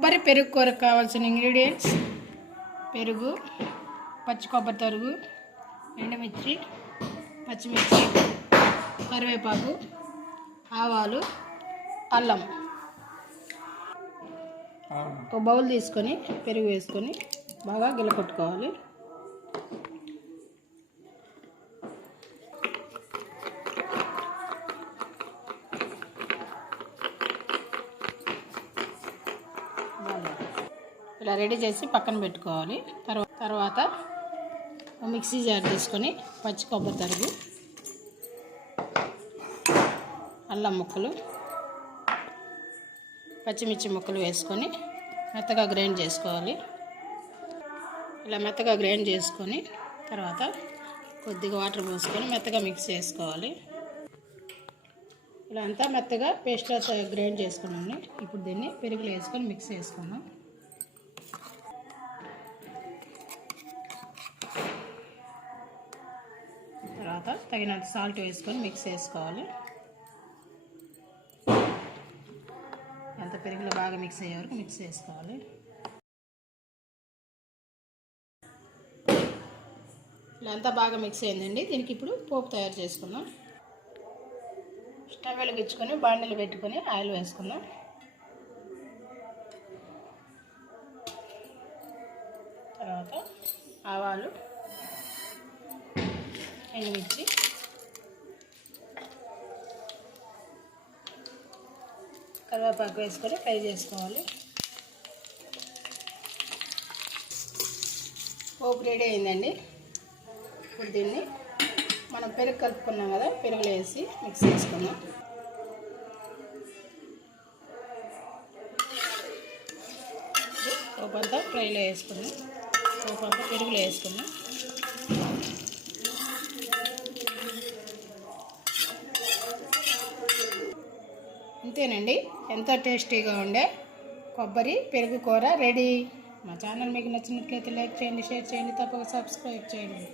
కొబ్బరి పెరుగు కూరకు కావాల్సిన ఇంగ్రీడియంట్స్: పెరుగు, పచ్చి కొబ్బరి తరుగు, ఎండుమిర్చి, పచ్చిమిర్చి, కరివేపాకు, ఆవాలు, అల్లం. ఒక బౌల్ తీసుకొని పెరుగు వేసుకొని బాగా గిలకొట్టుకోవాలి. ఇలా రెడీ చేసి పక్కన పెట్టుకోవాలి. తర్వాత మిక్సీ జార్ తీసుకొని పచ్చి కొబ్బరి తరుగు, అల్లం ముక్కలు, పచ్చిమిర్చి ముక్కలు వేసుకొని మెత్తగా గ్రైండ్ చేసుకోవాలి. ఇలా మెత్తగా గ్రైండ్ చేసుకొని తర్వాత కొద్దిగా వాటర్ పోసుకొని మెత్తగా మిక్స్ చేసుకోవాలి. ఇలా అంతా మెత్తగా పేస్ట్ గ్రైండ్ చేసుకున్నాను. ఇప్పుడు దీన్ని పెరుగులో వేసుకొని మిక్స్ చేసుకున్నాం. తర్వాత తగినంత సాల్ట్ వేసుకొని మిక్స్ చేసుకోవాలి. అంత పెరుగులో బాగా మిక్స్ అయ్యే వరకు మిక్స్ చేసుకోవాలి. ఇలా అంతా బాగా మిక్స్ అయిందండి. దీనికి ఇప్పుడు పోపు తయారు చేసుకుందాం. స్టవ్ వెలిగించుకొని బాండీలు పెట్టుకొని ఆయిల్ వేసుకుందాం. తర్వాత ఆవాలు, ఎండుమిర్చి, కరివేపాకు వేసుకొని ఫ్రై చేసుకోవాలి. పోపు రెడీ అయిందండి. ఇప్పుడు దీన్ని మనం పెరుగు కలుపుకున్నాం కదా, పెరుగులో వేసి మిక్స్ చేసుకున్నాం. పోపు అంతా ఫ్రైలో వేసుకున్నాం. పోపు అంతా పెరుగులో వేసుకున్నాం. అంతేనండి, ఎంతో టేస్టీగా ఉండే కొబ్బరి పెరుగు కూర రెడీ. మా ఛానల్ మీకు నచ్చినట్లయితే లైక్ చేయండి, షేర్ చేయండి, తప్పక సబ్స్క్రైబ్ చేయండి.